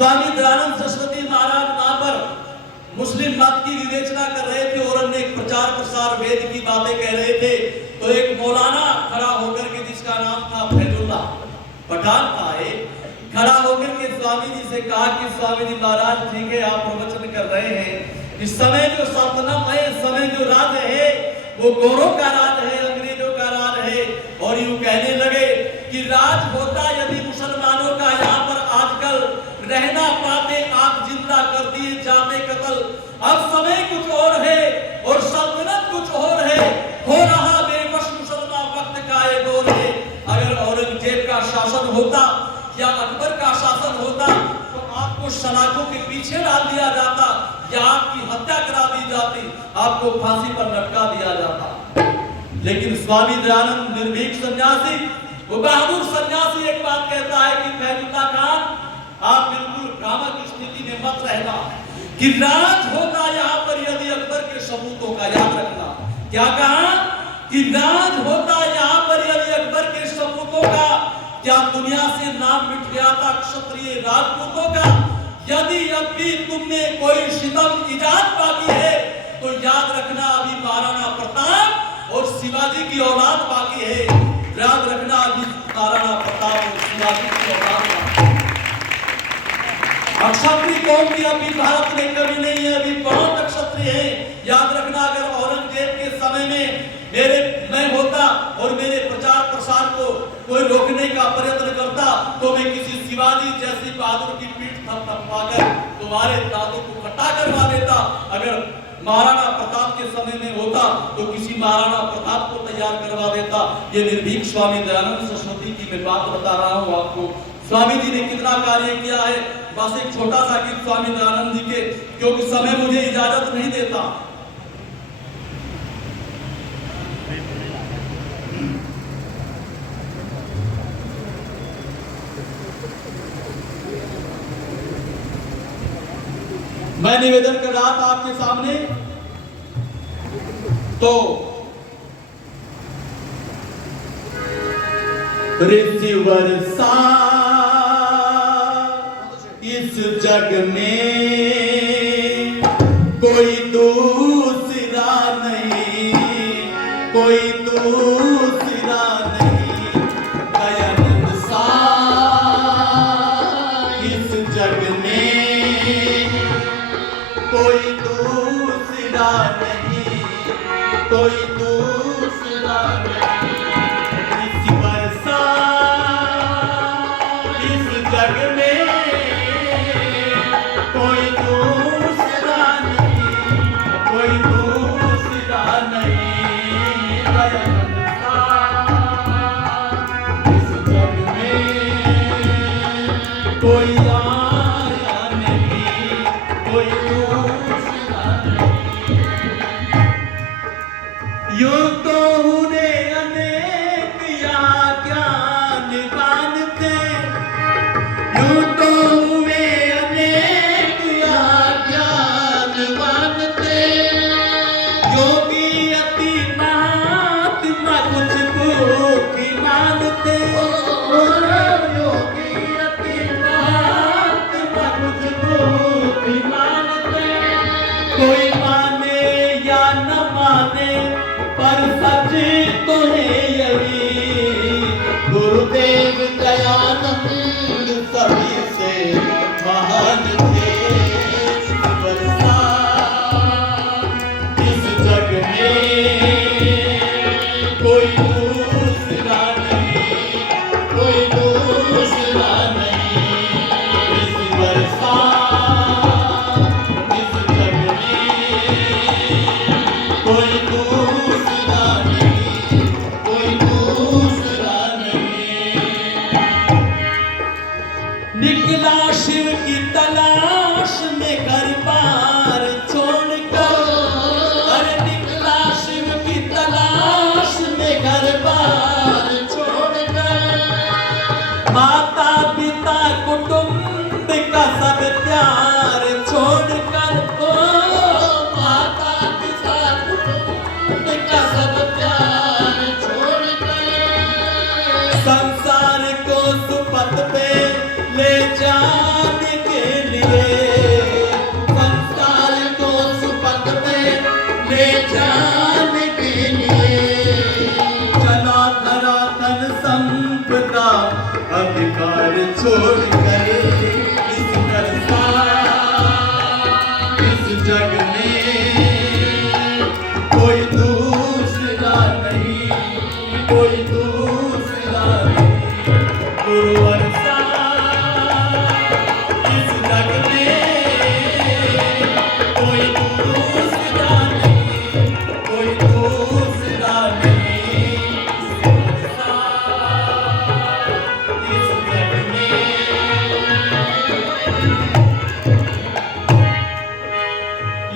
स्वामी दयानंद सरस्वती महाराज वहां पर मुस्लिम मत की विवेचना कर रहे थे और अन्य प्रचार प्रसार वेद की बातें कह रहे थे, तो एक मौलाना खड़ा होकर के, जिसका नाम था फैजुल्लाह पठान था, खड़ा होकर के स्वामी जी से कहा कि स्वामी जी महाराज ठीक है, आप प्रवचन कर रहे हैं, इस समय जो सल्तनत है, इस समय जो राज है वो गोरों का राज है, अंग्रेजों का राज है। और यूं कहने लगे कि राज होता यदि मुसलमानों का, यहाँ पर आजकल रहना पाते आप जिंदा कर दिए जाते कत्ल। अब समय कुछ और है और सल्तनत कुछ और है, हो रहा बेबस मुसलमान वक्त का ये दौर है। अगर औरंगजेब का शासन होता या अकबर का शासन होता तो आपको सलाखों के पीछे डाल दिया जाता या आपकी हत्या करा दी जाती, आपको फांसी पर लटका दिया जाता। लेकिन स्वामी दयानंद निर्भीक सन्यासी, वो बहादुर सन्यासी एक बात कहता है कि फैजुल्लाह खान, आप बिल्कुल भ्रामक स्थिति में मत रहना कि राज होता यहाँ पर यदि अकबर के सबूतों का, याद रखना क्या कहा कि राज होता यहाँ पर यदि अकबर के सबूतों का, क्या दुनिया से नाम मिट गया था क्षत्रिय राजपूतों का? यदि अब भी तुमने कोई सितम इजाद बाकी है तो याद रखना अभी महाराणा प्रताप और शिवाजी की औलाद बाकी है। याद रखना अभी महाराणा प्रताप और शिवाजी की औलाद बाकी है। क्षत्रिय कौम की अभी भारत में कभी नहीं है, अभी बहुत क्षत्रिय है। याद रखना अगर औरंगजेब के समय में मैं होता और मेरे प्रचार प्रसार को कोई रोकने का प्रयत्न करता तो मैं किसी शिवाजी जैसी बहादुर की पीठ थपथपाकर तुम्हारे दादों को खट्टा करवा देता। अगर महाराणा प्रताप के समय में होता तो किसी महाराणा प्रताप को तैयार करवा देता। ये निर्भीक स्वामी दयानंद सरस्वती की मैं बात बता रहा हूँ आपको। स्वामी जी ने कितना कार्य किया है, बस एक छोटा सा गीत स्वामी दयानंद जी के, क्योंकि समय मुझे इजाजत नहीं देता। मैं निवेदन कर रहा था आपके सामने, तो ऋषि वर्षा इस जग में कोई दूसरा नहीं, कोई दूसरा नहीं, दयानंद सा इस जग में कोई दूसरा नहीं, कोई दूसरा नहीं। ऋषि वर्षा इस जग में कोई दूसरा नहीं, कोई दूसरा नहीं, दयानंद सा इस जग में कोई आया नहीं, कोई दूसरा नहीं। यूं तो उन्हें अनेक या ज्ञानवान थे, यूं तो हुए अनेक या ज्ञानवान थे, योगी अति महात्मा कुछ बुद्धिमान थे, योगी अति महात्मा कुछ बुद्धिमान थे। कोई माने या न माने पर सच तो है यही, गुरुदेव दयानंद सभी से महान थे। वर्षा इस जग में कोई दूसरा नहीं, कोई दूसरा नहीं। इस वर्षा इस जग में कोई दूसरा नहीं, कोई दूसरा नहीं। निकला शिव की तलाश में घर बार छोड़कर, अरे निकला शिव की तलाश में घर बार छोड़कर, माता पिता कुटुंब का सब प्यार छोड़कर, ओ माता पिता कुटुंब का सब प्यार छोड़कर, संसार को सुपथ पे ले जाने के छोड़कर इस जग में कोई दूसरा नहीं, कोई दूसरा नहीं। गुरुवर इस जग में कोई दूसरा नहीं, कोई दूसरा नहीं। इस जग में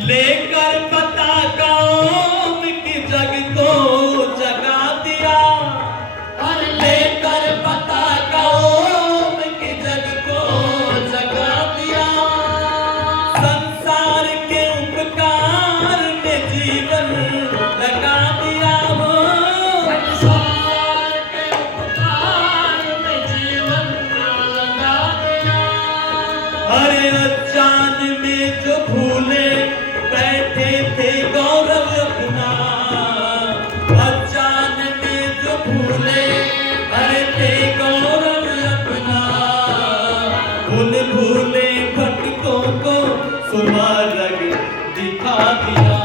लेकर पता कौम की जग को जगा दिया, और लेकर पता कौम की जग को जगा दिया। संसार के उपकार में जीवन लगा दिया हो, संसार के उपकार में जीवन लगा दिया। अरे अजान में जो भूले बैठे थे गौरव अपना, अजान में जो भूले अरे थे गौरव अपना, उन भूले भटकों को सुमार्ग दिखा दिया।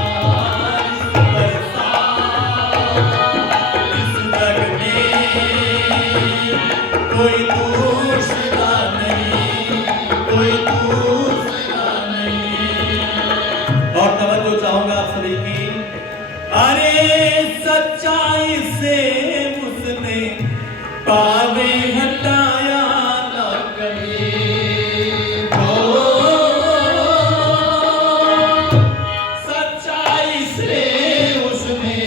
इस जग में कोई दूसरा नहीं, कोई दूसरा नहीं। और तवज्जो चाहूंगा आप सभी की। अरे सच्चाई से उसने पावे हटाया ना कभी, सच्चाई से उसने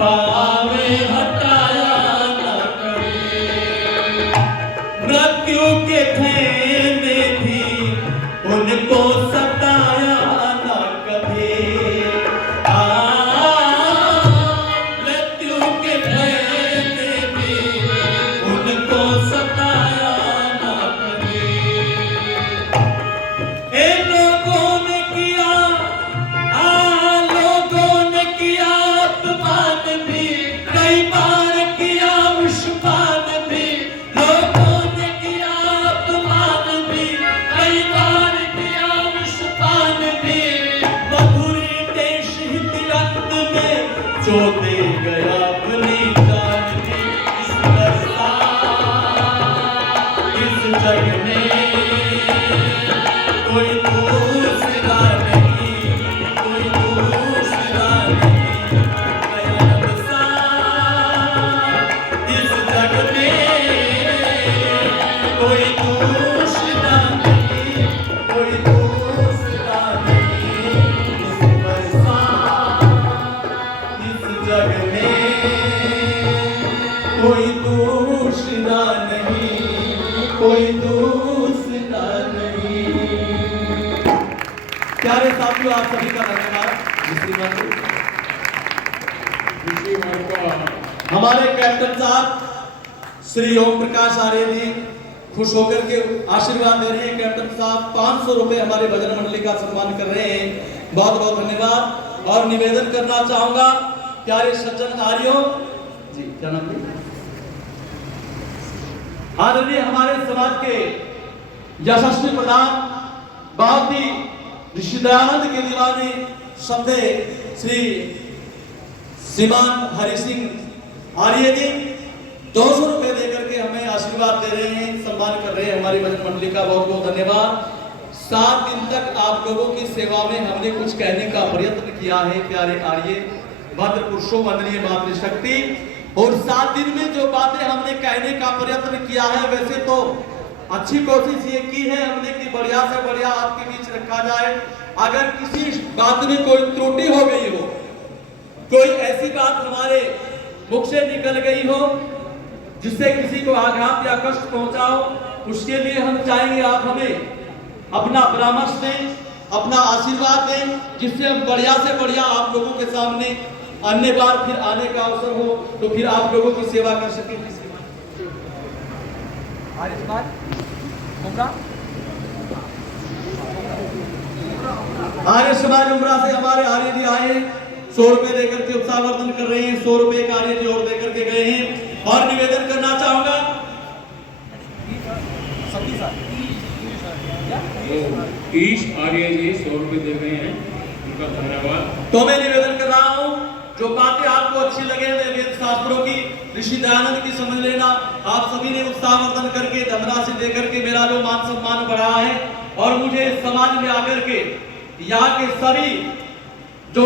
पावे हटाया ना कभी। मृत्यु के खेमे भी उनको सताया ना कभी। मृत्यु के खेमे भी उनको सताया ना कभी। लोगों ने किया लोगों ने किया अपमान भी, कई बार किया उष्मान भी। लोगों ने किया अपमान भी, कई बार किया उष्मान भी। मधुर देश हित अंत में जो दे गया अपनी जान भी। इस दरसा इस जग में कोई दूसरा नहीं, कोई दूसरा नहीं। कयामत सा इस जग में कोई दूसरा नहीं, कोई दूसरा नहीं। इस बरसा इस जग में कोई दूसरा नहीं, कोई दूसरा नहीं। प्यारे साथियों, आप सभी का धन्यवाद। हमारे कैप्टन साहब श्री ओम प्रकाश आर्य जी खुश होकर के आशीर्वाद दे रहे हैं। कैप्टन साहब 500 रुपए हमारे भजन मंडली का सम्मान कर रहे हैं। बहुत बहुत धन्यवाद। और निवेदन करना चाहूंगा प्यारे सज्जन आर्यों जी, क्या नाम है? आदरणीय हमारे समाज के यशस्वी प्रधान, बहुत ही ऋषि दयानंद के दीवाने शब्दे श्री श्रीमान हरि सिंह आर्य जी 200 रुपए देकर के हमें आशीर्वाद दे रहे हैं, सम्मान कर रहे हैं हमारी भजन मंडली का। बहुत बहुत धन्यवाद। 7 दिन तक आप लोगों की सेवा में हमने कुछ कहने का प्रयत्न किया है प्यारे आर्य भद्र पुरुषों, वंदनीय मातृशक्ति। और 7 दिन में जो बातें हमने कहने का प्रयत्न किया है, वैसे तो अच्छी कोशिश ये की है हमने कि बढ़िया से बढ़िया आपके बीच रखा जाए। अगर किसी बात में कोई त्रुटि हो गई हो, कोई ऐसी बात हमारे मुख से निकल गई हो जिससे किसी को आघात या कष्ट पहुंचा हो, उसके लिए हम चाहेंगे आप हमें अपना परामर्श दें, अपना आशीर्वाद दें, जिससे हम बढ़िया से बढ़िया आप लोगों के सामने अन्य बार फिर आने का अवसर हो तो फिर आप लोगों की सेवा कर सके। आर्य समाज उमरा से हमारे आर्य जी आए, 100 रुपए देकर के उत्साहवर्धन कर रहे हैं। 100 रुपए का आर्य जी और देकर के गए हैं। और निवेदन करना चाहूंगा वो ईश आर्य जी 100 रुपये दे गए हैं, उनका धन्यवाद। तो मैं निवेदन कर रहा हूँ, जो बातें आपको अच्छी लगे वेद शास्त्रों की, ऋषि दयानंद की समझ लेना। आप सभी ने उत्साहवर्धन करके धनराशि देकर के मेरा जो मान सम्मान बढ़ा है, और मुझे समाज में आकर के यहाँ के सभी जो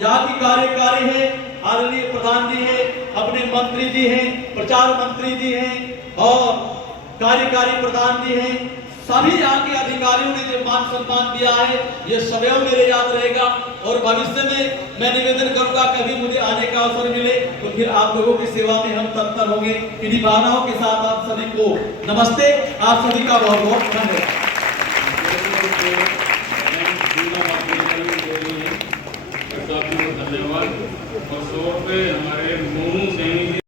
यहाँ की कार्यकारी है, आदरणीय प्रधान जी हैं, अपने मंत्री जी हैं, प्रचार मंत्री जी हैं और कार्यकारी प्रधान जी हैं, सभी यहाँ के अधिकारियों ने जो मान सम्मान दिया है, ये सदैव मेरे याद रहेगा। और भविष्य में मैं निवेदन करूंगा, कभी मुझे आने का अवसर मिले तो फिर आप लोगों की सेवा में हम तत्पर होंगे। इन्हीं भावनाओं के साथ आप सभी को नमस्ते। आप सभी का बहुत बहुत धन्यवाद। धन्यवाद। और 100 रुपये हमारे मोनू सैनी